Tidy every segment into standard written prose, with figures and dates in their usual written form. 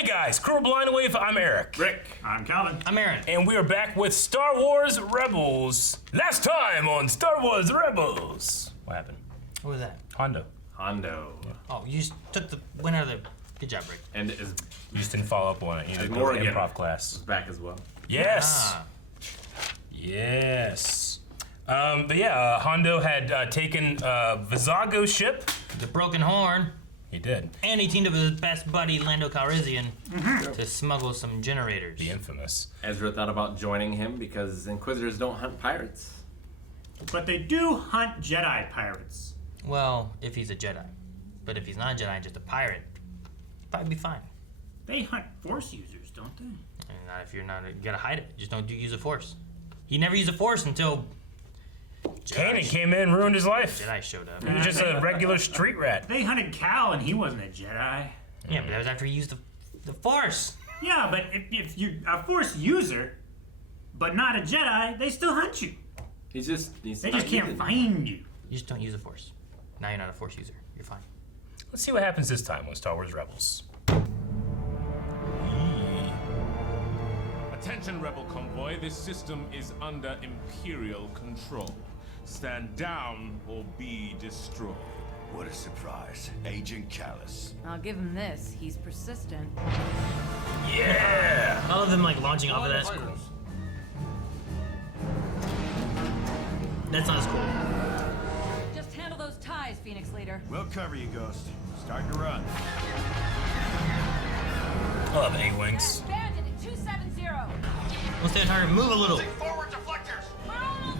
Hey guys, Crew of Blind Wave, I'm Eric. Rick. I'm Calvin. I'm Aaron. And we are back with Star Wars Rebels. Last time on Star Wars Rebels. What happened? What was that? Hondo. Oh, you just took the win out of the. Good job, Rick. And is You just didn't follow up on it. You didn't go to Morgan improv class. back as well. Yes. Ah. Yes. But yeah, Hondo had taken Vizago's ship. The broken horn. He did. And he teamed up with his best buddy, Lando Calrissian, to smuggle some generators. The infamous. Ezra thought about joining him because Inquisitors don't hunt pirates. But they do hunt Jedi pirates. Well, if he's a Jedi. But if he's not a Jedi, just a pirate, he'd probably be fine. They hunt Force users, don't they? And not if you're not, you gotta hide it. Just don't use the Force. He never used the Force until Kanan came in and ruined his life. Jedi showed up. He was just a regular street rat. They hunted Cal and he wasn't a Jedi. Yeah, but that was after he used the Force. Yeah, but if you're a Force user, but not a Jedi, they still hunt you. He's just They just can't find you. You just don't use the Force. Now you're not a Force user. You're fine. Let's see what happens this time on Star Wars Rebels. Attention, Rebel Convoy. This system is under Imperial control. Stand down or be destroyed. What a surprise. Agent Callus. I'll give him this. He's persistent. Yeah! All of them like launching off of that school. That's not as cool. Just handle those ties, Phoenix Leader. We'll cover you, Ghost. Starting to run. I love A-Wings. Bandit at 270. Once they hard, move a little. Forward deflectors!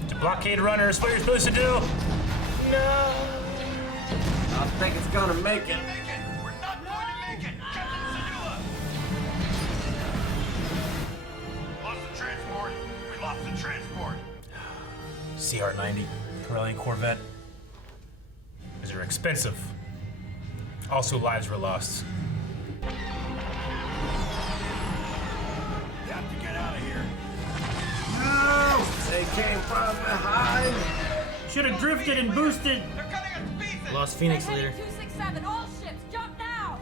To Blockade Runner is what you're supposed to do. No. I think it's gonna make it. We're not going to make it! Captain Syndulla! Lost the transport. We lost the transport. CR-90, Corellian Corvette. These are expensive. Also, lives were lost. You have to get out of here. No! They came from behind. Should have drifted and boosted. They're cutting us to pieces! Lost Phoenix Leader. 267. All ships, jump now!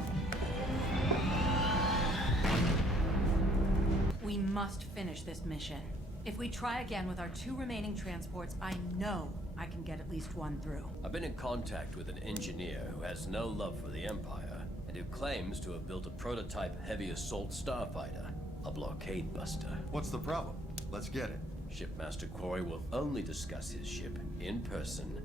We must finish this mission. If we try again with our 2 remaining transports, I know I can get at least one through. I've been in contact with an engineer who has no love for the Empire and who claims to have built a prototype heavy assault starfighter, a blockade buster. What's the problem? Let's get it. Shipmaster Quarry will only discuss his ship in person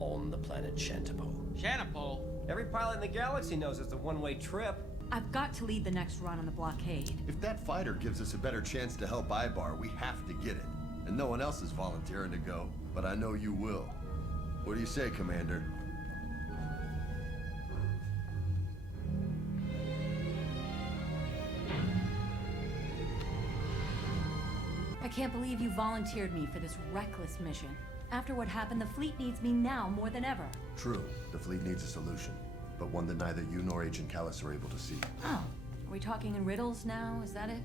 on the planet Shantipole. Every pilot in the galaxy knows it's a one-way trip. I've got to lead the next run on the blockade. If that fighter gives us a better chance to help Ibar, we have to get it. And no one else is volunteering to go, but I know you will. What do you say, Commander? I can't believe you volunteered me for this reckless mission. After what happened, the fleet needs me now more than ever. True, the fleet needs a solution, but one that neither you nor Agent Callus are able to see. Oh, are we talking in riddles now? Is that it?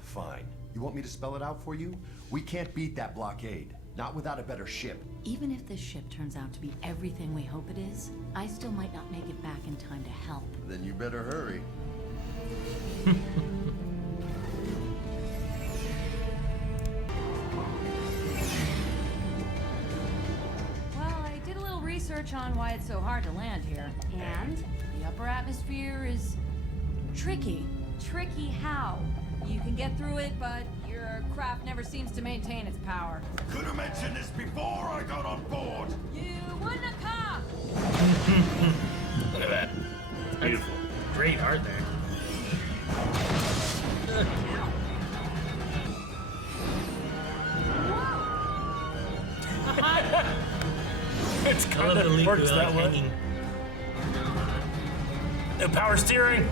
Fine. You want me to spell it out for you? We can't beat that blockade. Not without a better ship. Even if this ship turns out to be everything we hope it is, I still might not make it back in time to help. Then you better hurry. Well, I did a little research on why it's so hard to land here. And the upper atmosphere is tricky. Tricky how? You can get through it, but your craft never seems to maintain its power. Could have mentioned this before I got on board. You wouldn't have come! Look at that. Beautiful. Great art there. It's I kind love the of leap works that way. hanging. No power steering.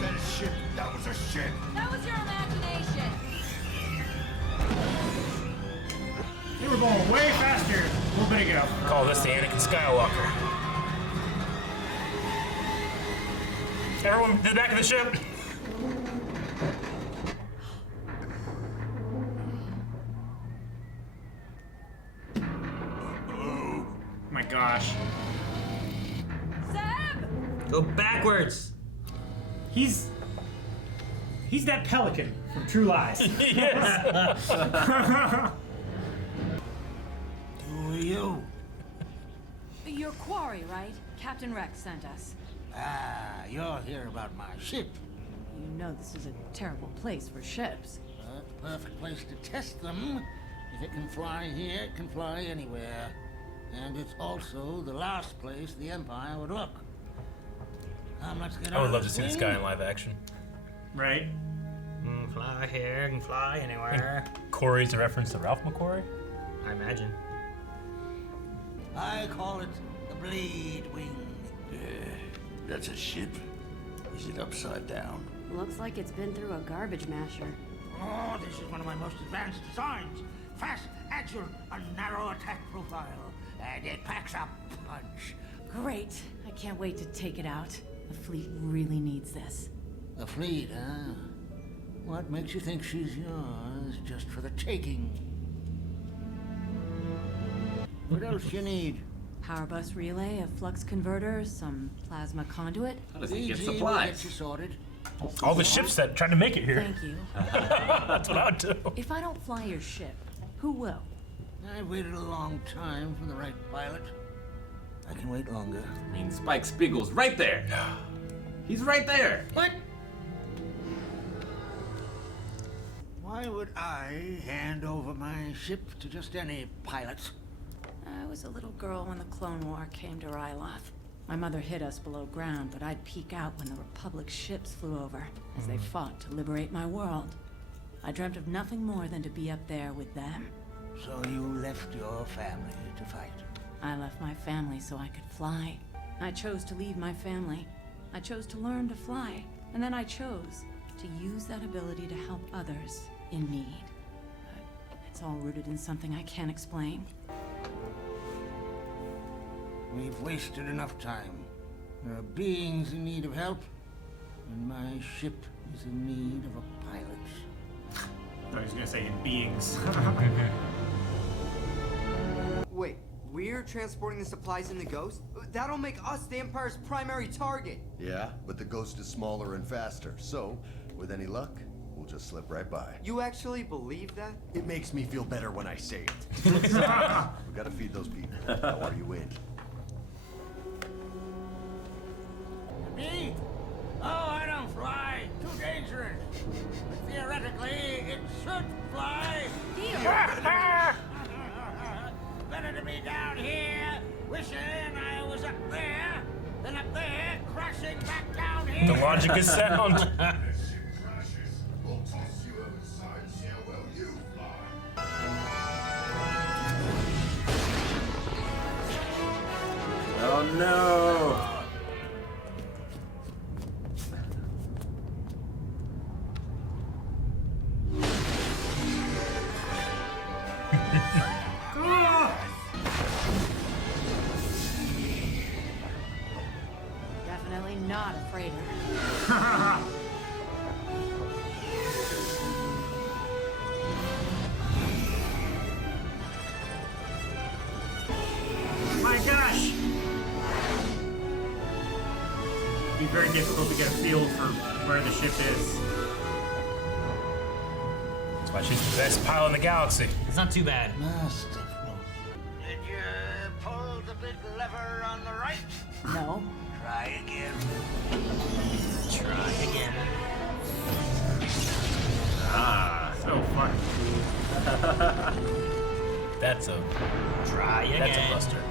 That is ship. That was a ship. That was your imagination! They were going way faster a little bit ago. Call this the Anakin Skywalker. Everyone to the back of the ship. My gosh. Zeb! Go backwards. He's that pelican from True Lies. Yes. Who are you? You're Quarry, right? Captain Rex sent us. Ah, you're here about my ship. You know this is a terrible place for ships. Perfect place to test them. If it can fly here, it can fly anywhere. And it's also the last place the Empire would look. Let's get I would out love of to see this thing. guy in live action. Right? Fly here, can fly anywhere. Corey's a reference to Ralph McQuarrie? I imagine. I call it the Blade Wing. Yeah, that's a ship. Is it upside down? Looks like it's been through a garbage masher. Oh, this is one of my most advanced designs. Fast, agile, a narrow attack profile. And it packs a punch. Great. I can't wait to take it out. The fleet really needs this. The fleet, huh? What makes you think she's yours just for the taking? What else you need? Power bus relay, a flux converter, some plasma conduit. How does he get EG will supplies? get you sorted. All the ships that tried to make it here. Thank you. That's what I would do. If I don't fly your ship, who will? I've waited a long time for the right pilot. I can wait longer. I mean, Spike Spiegel's right there. He's right there. What? Why would I hand over my ship to just any pilot? I was a little girl when the Clone War came to Ryloth. My mother hid us below ground, but I'd peek out when the Republic ships flew over, as they fought to liberate my world. I dreamt of nothing more than to be up there with them. So you left your family to fight? I left my family so I could fly. I chose to leave my family. I chose to learn to fly. And then I chose to use that ability to help others in need. But it's all rooted in something I can't explain. We've wasted enough time. There are beings in need of help, and my ship is in need of a pilot. I was gonna say in beings. Wait, we're transporting the supplies in the Ghost? That'll make us the Empire's primary target. Yeah, but the Ghost is smaller and faster, so with any luck, we'll just slip right by. You actually believe that? It makes me feel better when I say it. We gotta feed those people. How are you in? Me? Oh, I don't fly. Too dangerous. But theoretically, it should fly. Better to be down here, wishing I was up there, than up there, crashing back down here. The logic is sound. As ship crashes, we'll toss you overside and see how well you fly. Oh no! Definitely not a freighter. My gosh! It'd be very difficult to get a feel for where the ship is. That's why she's the best pilot in the galaxy. It's not too bad. Masterful. Did you pull the big lever on the right? No. Try again. Try again. Ah. So fun. That's a Try again. that's a buster.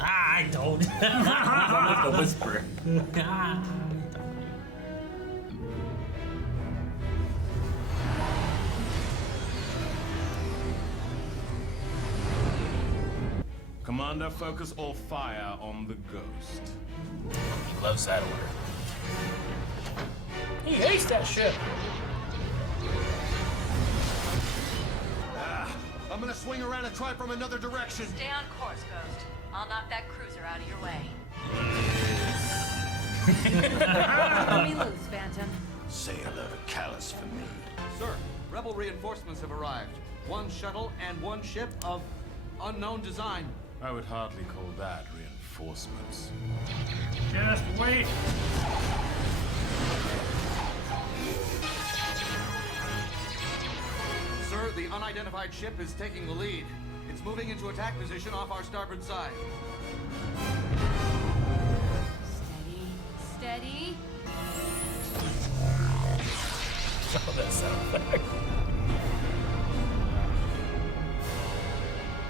I told you. Almost a whisper. Commander, focus all fire on the Ghost. He loves that order. He hates that ship. I'm gonna swing around and try from another direction. Stay on course, Ghost. I'll knock that cruiser out of your way. Let me loose, Phantom. Say hello to Callus for me. Sir, rebel reinforcements have arrived. One shuttle and one ship of unknown design. I would hardly call that reinforcements. Just Wait. Sir, the unidentified ship is taking the lead. It's moving into attack position off our starboard side. Steady. Oh, that sound effect.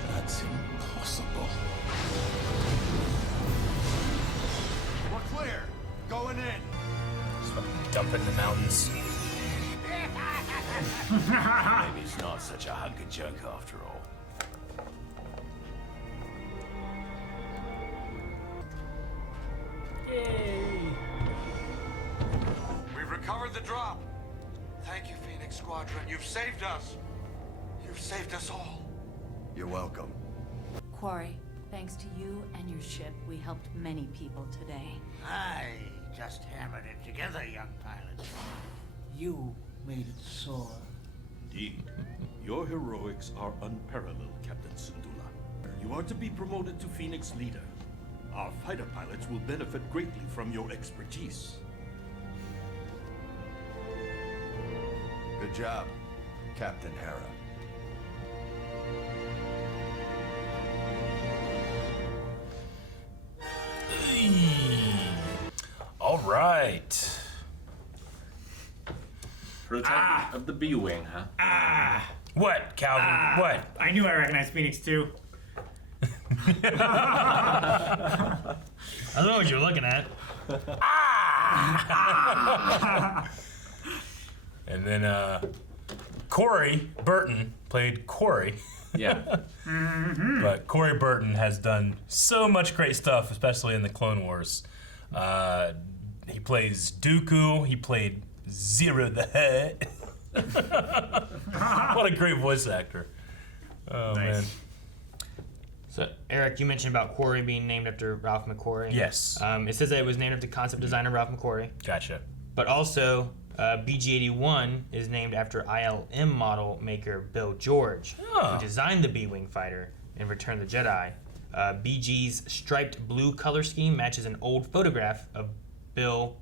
That's impossible. We're clear. Going in. Just fucking dump it in the mountains. Maybe it's not such a hunk of junk after all. We've recovered the drop. Thank you, Phoenix Squadron. You've saved us. You've saved us all. You're welcome. Quarry, thanks to you and your ship, we helped many people today. I just hammered it together, young pilot. You made it soar. Indeed. Your heroics are unparalleled, Captain Syndulla. You are to be promoted to Phoenix Leader. Our fighter pilots will benefit greatly from your expertise. Good job, Captain Hera. All right. Prototype of the B-Wing, huh? What, Calvin? What? I knew I recognized Phoenix too. I don't know what you're looking at. And then Corey Burton played Quarry. Yeah. But Corey Burton has done so much great stuff, especially in the Clone Wars. He plays Dooku. He played Zero the Hutt. What a great voice actor. Oh, man. So, Eric, you mentioned about Quarry being named after Ralph McQuarrie. Yes. It says that it was named after concept designer Ralph McQuarrie. Gotcha. But also, BG-81 is named after ILM model maker Bill George, who designed the B-Wing fighter in Return of the Jedi. BG's striped blue color scheme matches an old photograph of Bill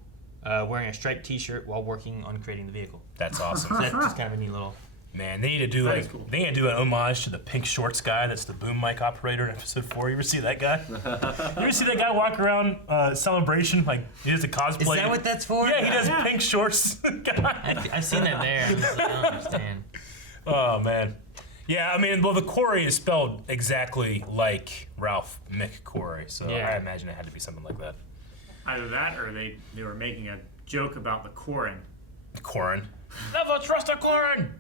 wearing a striped t-shirt while working on creating the vehicle. That's awesome. So that's just kind of a neat little... Man, they need to do they need to do an homage to the pink shorts guy that's the boom mic operator in episode 4. You ever see that guy? You ever see that guy walk around Celebration? Like, he does a cosplay. Is that what that's for? Yeah, he does pink shorts. I've seen that there. I'm just like, I don't understand. Oh, man. Yeah, I mean, well, the Quarry is spelled exactly like Ralph McQuarrie, so Yeah. I imagine it had to be something like that. Either that or they were making a joke about the Quarren. Quarren. Never trust a Quarren!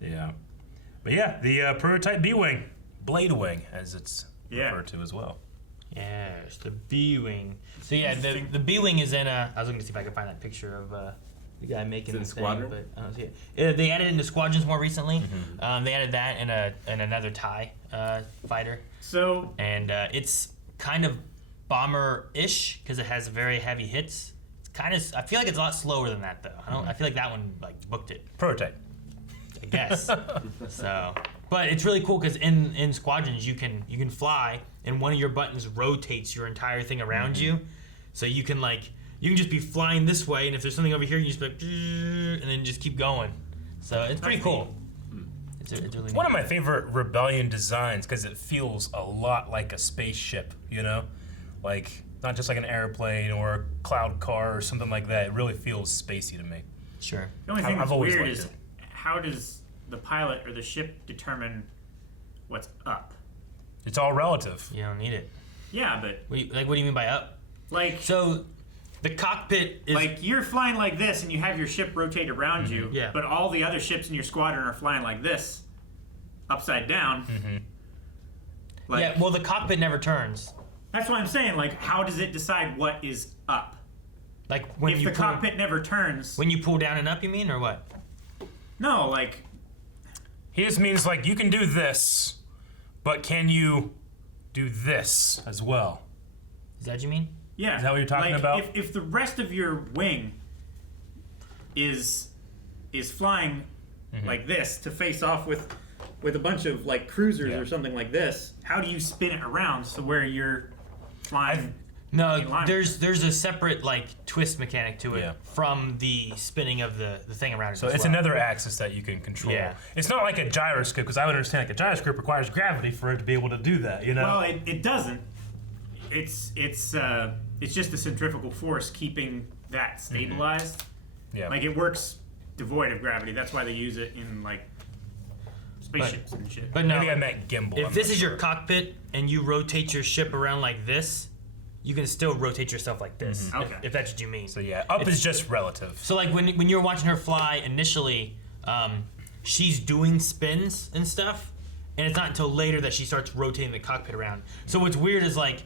Yeah. But yeah, the prototype B-Wing. Blade Wing, as it's referred to as well. Yes, the B-Wing. So yeah, the B-Wing is in I was looking to see if I could find that picture of the guy making the Squadron? thing, but I don't see it. They added it into Squadrons more recently. They added that in another TIE fighter. So... And it's kind of bomber-ish, because it has very heavy hits. I feel like it's a lot slower than that, though. I feel like that one booked it. Prototype. I guess. So, but it's really cool because in Squadrons you can fly, and one of your buttons rotates your entire thing around you, so you can just be flying this way, and if there's something over here, you just and then just keep going. So it's pretty cool. It's really one of my favorite Rebellion designs because it feels a lot like a spaceship. You know, like. Not just like an airplane or a cloud car or something like that. It really feels spacey to me. Sure. The only thing that's always weird liked is it. how does the pilot or the ship determine what's up? It's all relative. You don't need it. Yeah, but... What do you mean by up? Like... So, the cockpit is... Like, you're flying like this and you have your ship rotate around you, but all the other ships in your squadron are flying like this, upside down. Like, yeah, well, the cockpit never turns. That's what I'm saying. Like, how does it decide what is up? Like when if you the cockpit never turns. When you pull down and up, you mean, or what? No, like. He just means like you can do this, but can you do this as well? Is that what you mean? Yeah. Is that what you're talking about? If the rest of your wing is flying like this to face off with a bunch of like cruisers or something like this, how do you spin it around so where you're flying? No, there's a separate like twist mechanic to it from the spinning of the thing around it. So it's another axis that you can control. Yeah. It's not like a gyroscope, because I would understand like a gyroscope requires gravity for it to be able to do that. You know. Well, it doesn't. It's just the centrifugal force keeping that stabilized. Yeah. Like it works devoid of gravity. That's why they use it in like spaceships and shit. But no, I think I meant gimbal. if this is your cockpit and you rotate your ship around like this, you can still rotate yourself like this. Okay. If that's what you mean. So yeah, up is just relative. So like when you're watching her fly initially, she's doing spins and stuff, and it's not until later that she starts rotating the cockpit around. So what's weird is like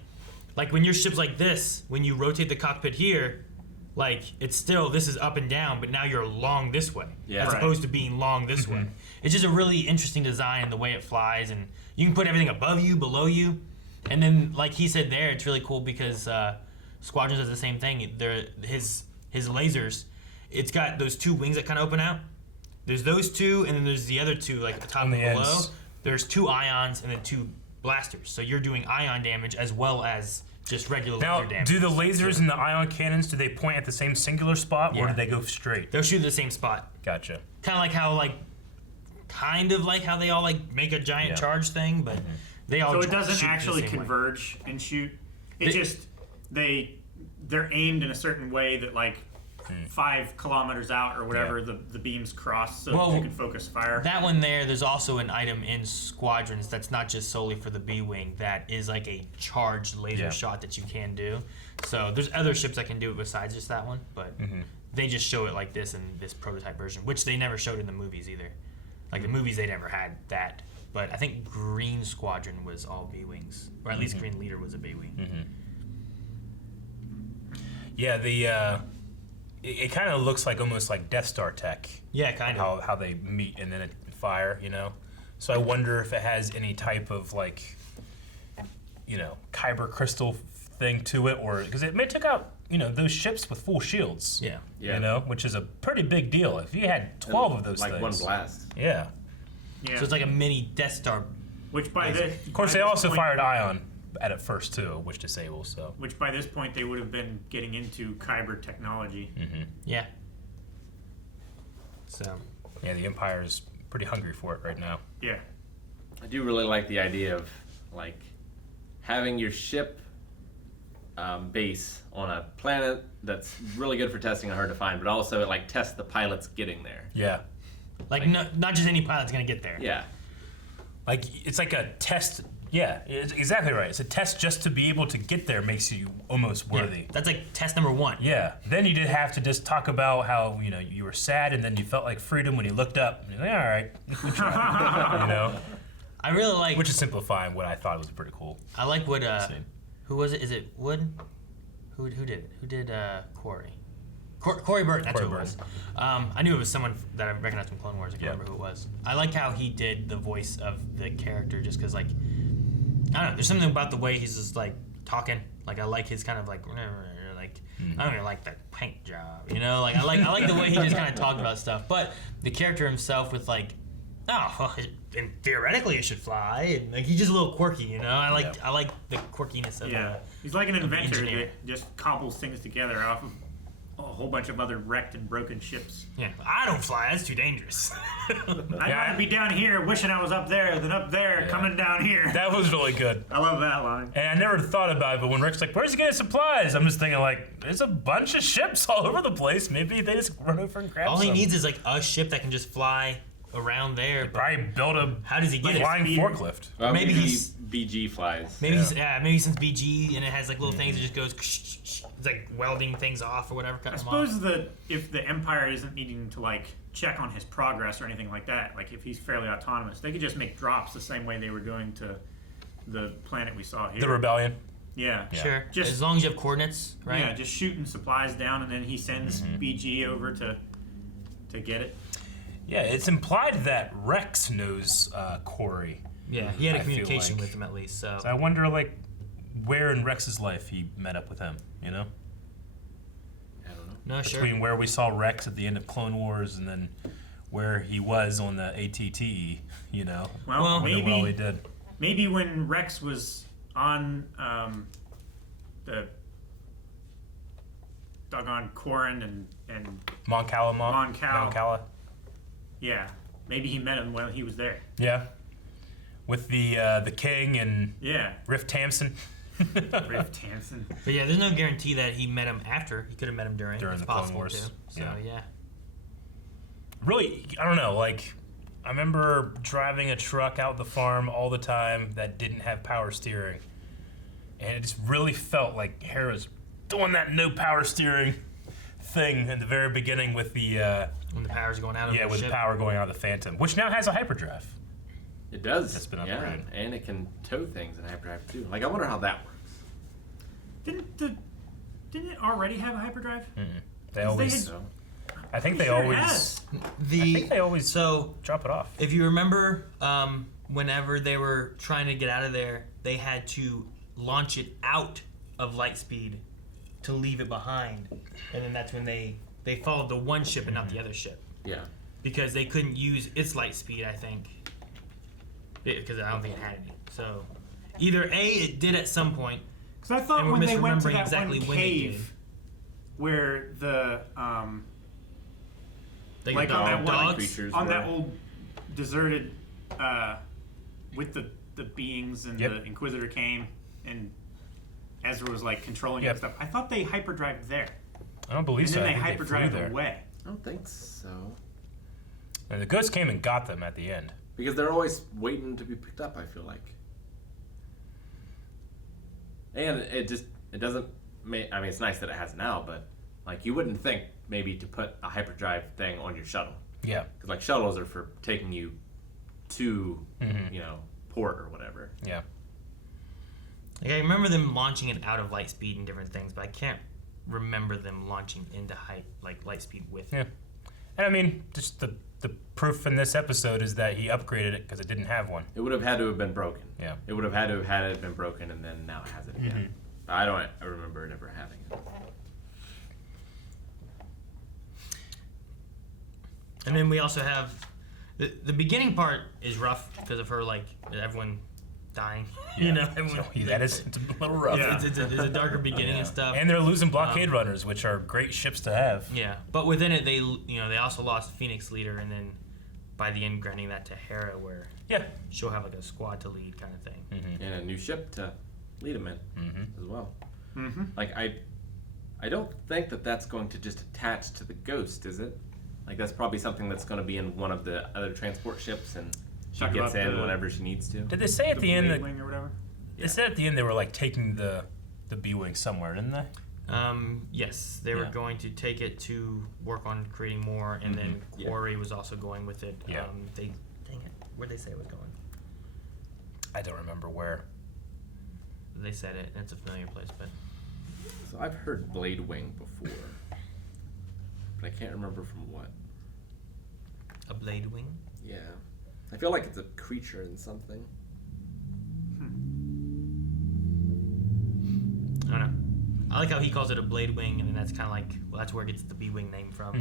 when your ship's like this, when you rotate the cockpit here, like it's still, this is up and down, but now you're long this way, as opposed to being long this way. It's just a really interesting design, the way it flies, and you can put everything above you, below you, and then like he said there, it's really cool because Squadrons does the same thing. His lasers, it's got those two wings that kind of open out. There's those two, and then there's the other two, like the top and below. ends. There's 2 ions and then 2 blasters. So you're doing ion damage as well as just regular laser damage. Do the lasers and the ion cannons, do they point at the same singular spot, or do they go straight? They'll shoot the same spot. Gotcha. Kind of like how they all like make a giant charge thing, but they all. So it doesn't shoot actually the same way. converge and shoot. They're aimed in a certain way that like 5 kilometers out or whatever the beams cross, so that you can focus fire. That one there's also an item in Squadrons that's not just solely for the B-Wing, that is like a charged laser shot that you can do. So there's other ships that can do it besides just that one, but they just show it like this in this prototype version, which they never showed in the movies either. Like the movies, they never had that. But I think Green Squadron was all B-Wings, or at least Green Leader was a B-Wing. Yeah, it kind of looks like almost like Death Star tech. Yeah, kind of. How they meet and then it fire, you know? So I wonder if it has any type of like, you know, kyber crystal thing to it, or because it took out, you know, those ships with full shields. Yeah. You know, which is a pretty big deal. If you had 12 of those like things. one blast. Yeah. So it's like a mini Death Star. Which by this, of course, they also fired ion at it first too, which disables. So. Which by this point they would have been getting into kyber technology. Yeah. So. Yeah, the Empire is pretty hungry for it right now. Yeah. I do really like the idea of like having your ship base on a planet that's really good for testing and hard to find, but also it like tests the pilots getting there. Yeah. Like not just any pilot's gonna get there. Yeah. Like it's like a test. Yeah, it's exactly right. It's a test just to be able to get there makes you almost worthy. Yeah, that's like test number 1. Yeah. Then you did have to just talk about how, you know, you were sad and then you felt like freedom when you looked up. And you're like, all right, we tried. You know. I really like. Which is simplifying what I thought was pretty cool. I like what. Who was it? Is it Wood? Who did it? Who did Quarry? Corey Burton. That's who it was. I knew it was someone that I recognized from Clone Wars. I can't remember who it was. I like how he did the voice of the character, just because, like, I don't know. There's something about the way he's just like talking. Like I like his kind of like I don't even like that paint job. You know, like I like the way he just kind of talked about stuff. But the character himself with like, oh, well, and theoretically it should fly, and like he's just a little quirky. You know, I like the quirkiness of he's like an inventor engineer. that just cobbles things together off of a whole bunch of other wrecked and broken ships. Yeah, I don't fly. That's too dangerous. I'd rather be down here wishing I was up there than up there coming down here. That was really good. I love that line. And I never thought about it, but when Rick's like, where's he getting supplies? I'm just thinking like, there's a bunch of ships all over the place. Maybe they just run over and grab All some. he needs is like a ship that can just fly around there. Probably build a how does he get flying forklift? Well, maybe he's BG flies. Maybe he's maybe since BG and it has like little things that just goes. It's like welding things off or whatever. I suppose that if the Empire isn't needing to like check on his progress or anything like that, like if he's fairly autonomous, they could just make drops the same way they were doing to the planet we saw here. The Rebellion. Yeah. Sure. Just as long as you have coordinates, right? Yeah, just shooting supplies down, and then he sends BG over to get it. Yeah, it's implied that Rex knows Quarry. Yeah, he had a communication with him at least. So I wonder, like, where in Rex's life he met up with him. You know? I don't know. No, sure. Between where we saw Rex at the end of Clone Wars and then where he was on the ATTE, you know? Well, maybe he did. Maybe when Rex was on the doggone Corin and Moncala. Yeah, maybe he met him while he was there. Yeah, with the king and Yeah. Riff Tamsin. Riff Tamsin. But yeah, there's no guarantee that he met him after. He could have met him during. During It's the Clone possible Wars. too. So yeah. Really, I don't know. Like, I remember driving a truck out the farm all the time that didn't have power steering, and it just really felt like Hera's doing that no power steering thing in the very beginning with the when the power's going out of the with ship. power going out of the Phantom, which now has a hyperdrive. It does. That's been yeah, upgraded. and it can tow things in hyperdrive too. Like, I wonder how that works. Didn't it already have a hyperdrive? They always. I think they always. I think they always drop it off. If you remember, whenever they were trying to get out of there, they had to launch it out of light speed to leave it behind, and then that's when they followed the one ship and not the other ship. Yeah. Because they couldn't use its light speed, I think. Because I don't think it had any. So, either A, it did at some point. Because I thought and we're when they went to misremembering that exactly one when they did. cave where the Like like the on that dogs? one, creatures on were- that old deserted with the beings and the Inquisitor came and Ezra was like controlling it and stuff. I thought they hyperdrived there. I don't believe and so. then I they think they flew hyperdrived there. away. I don't think so. And the ghost came and got them at the end. Because they're always waiting to be picked up, I feel like. And it doesn't I mean, it's nice that it has now, but like, you wouldn't think maybe to put a hyperdrive thing on your shuttle. Yeah. Because like, shuttles are for taking you to, you know, port or whatever. Yeah. Like, I remember them launching it out of light speed and different things, but I can't remember them launching into light speed with it. Yeah. And I mean, just the proof in this episode is that he upgraded it because it didn't have one. It would have had to have been broken. Yeah. It would have had to have had it been broken, and then now it has it again. I don't remember it ever having it. And then we also have the beginning part is rough because of her, like, everyone dying. Yeah. You know, everyone, It's a little rough. Yeah. It's a darker beginning and stuff. And they're losing blockade runners, which are great ships to have. Yeah, but within it, they also lost Phoenix leader, and then by the end, granting that to Hera, where she'll have like a squad to lead kind of thing, And a new ship to lead them in as well. Like, I don't think that that's going to just attach to the Ghost, is it? Like, that's probably something that's going to be in one of the other transport ships, and she Talk gets about in whenever she needs to. Did they say at the end that Wing or whatever? they said at the end they were like taking the B-wing somewhere, didn't they? Yes, they were going to take it to work on creating more, and then Quarry was also going with it. Yeah. Dang it, where'd they say it was going? I don't remember where. They said it. It's a familiar place, but So I've heard Blade Wing before, but I can't remember from what. a blade wing. Yeah. I feel like it's a creature in something. I don't know. I like how he calls it a blade wing, and then that's kind of like, well, that's where it gets the B-wing name from.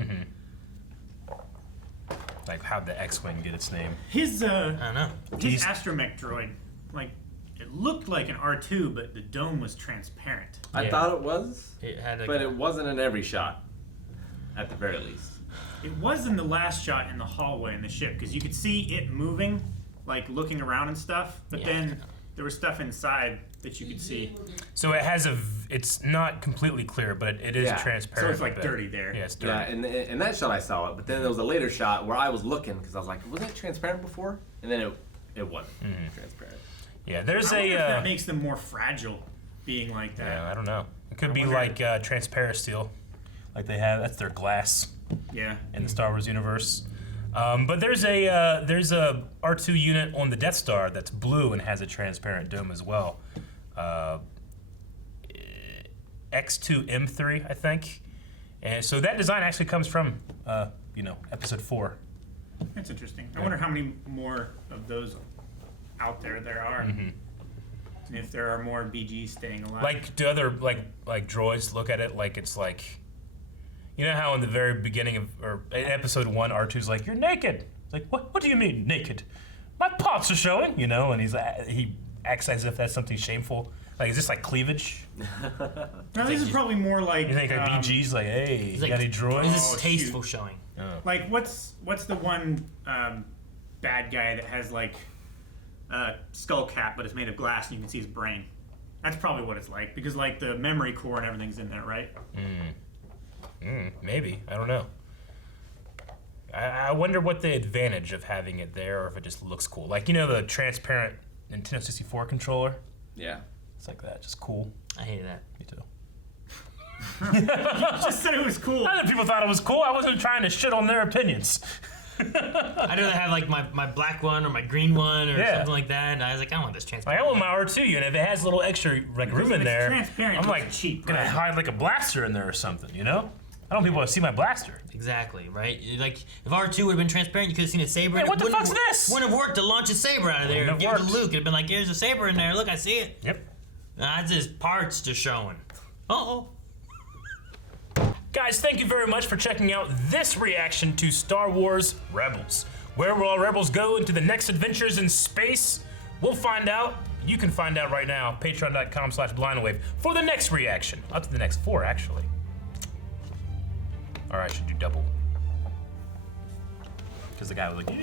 Like how'd the X-wing get its name? His I don't know. his astromech droid, like, it looked like an R2, but the dome was transparent. I thought it was, It had like but it wasn't in every shot, at the very least. It was in the last shot in the hallway in the ship, because you could see it moving, like looking around and stuff, but then there was stuff inside that you could see. So it has it's not completely clear, but it is transparent. So it's like a bit. dirty there. Yeah, it's dirty. Yeah, and in that shot I saw it, but then there was a later shot where I was looking, because I was like, wasn't it transparent before? And then it wasn't transparent. Yeah, there's I wonder if that makes them more fragile, being like that. Yeah, I don't know. It could be like transparent steel, like they have. That's their glass. Yeah. In the Star Wars universe. But there's a R2 unit on the Death Star that's blue and has a transparent dome as well. X2M3, I think. And so that design actually comes from, Episode 4. That's interesting. I wonder how many more of those out there are. And if there are more BGs staying alive. Like, do other like droids look at it like it's like, you know how in the very beginning of or in Episode 1, R2's like, "You're naked." It's like, what do you mean naked? My parts are showing, and he acts as if that's something shameful. Like, is this like cleavage? No, this is probably more like. You think like BG's like, hey, you like, got any droids? This is tasteful showing. Oh. Like, what's the one bad guy that has like a skull cap, but it's made of glass and you can see his brain? That's probably what it's like, because like the memory core and everything's in there, right? Maybe. I don't know. I wonder what the advantage of having it there, or if it just looks cool. Like, you know, the transparent Nintendo 64 controller? Yeah. It's like that, just cool. I hated that. Me too. You just said it was cool. Other people thought it was cool. I wasn't trying to shit on their opinions. I'd rather have like my black one or my green one or Yeah. something like that. And I was like, I want this Like, transparent. I want my R2, and if it has a little extra like room in it's there, transparent, I'm it's like cheap, gonna right? hide like a blaster in there or something, you know? I don't want people to see my blaster. Exactly, right? Like, if R2 would have been transparent, you could have seen a saber. Hey, and what the wouldn't fuck's have- this? Wouldn't have worked to launch a saber out of there and Wouldn't give have it to worked. Luke. It'd have been like, here's a saber in there. Look, I see it. Yep. That's just parts just showing. Uh-oh. Guys, thank you very much for checking out this reaction to Star Wars Rebels. Where will our rebels go into the next adventures in space? We'll find out. You can find out right now, patreon.com/blindwave for the next reaction. Up to the next 4, actually. Or I should do double. Because the guy was like,